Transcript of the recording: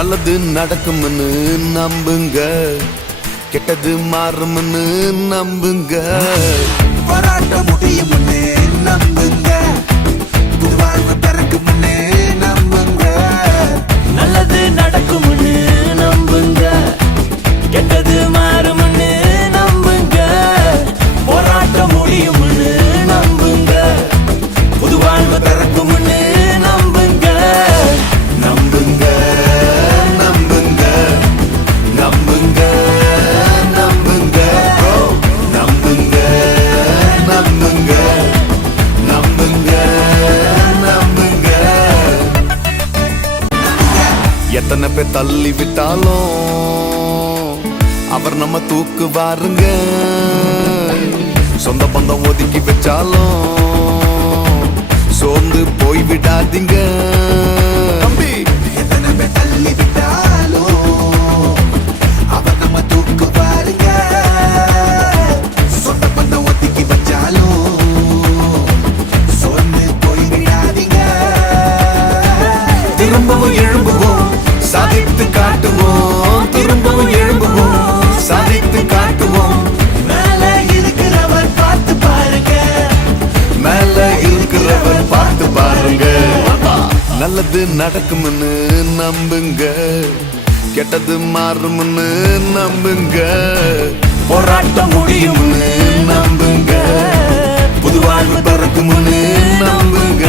நல்லது நடக்கும்னு நம்புங்க, கெட்டது மாறும்னு நம்புங்க. போராட்ட முடியும்னு நம்புங்க, புது வாழ்வு பிறக்கும்னு நம்புங்க. நல்லது நடக்கும்னு நம்புங்க, கெட்டது மாறும்னு நம்புங்க. போராட்டம் முடியும்னு நம்புங்க, புது வாழ்வு பிறக்கும்னு நம்புங்க. நம்புங்க நம்புங்க நம்புங்க நம்புங்க bro. நம்புங்க நம்புங்க நம்புங்க நம்புங்க. எத்தனை பேர் தள்ளி விட்டாலும் அவர் நம்ம தூக்குவாருங்க. சொந்த பந்தம் ஒதுக்கி வச்சாலும் சோர்ந்து போய் விடாதீங்க தம்பி. எத்தனை பேர் தள்ளி விட்டாலும் அவர் நம்ம தூக்கு பாருங்க. சொந்த பந்தம் ஒத்திக்கி வச்சாலும் சொன்னு போய் விடாதீங்க. திரும்பவும் எழும்புவோம், சாதித்து காட்டுவோம். திரும்பவும் எழும்புவோம், சாதித்து காட்டுவோம். மேல இருக்கிறவர் பார்த்து பாருங்க, மேல இருக்கிறவர் பார்த்து பாருங்க. நல்லது நடக்கும்னு நம்புங்க, கெட்டது மாறும்னு நம்புங்க. போராட்டம் முடியும்னு நம்புங்க, புது வாழ்வு பிறக்கும்னு நம்புங்க.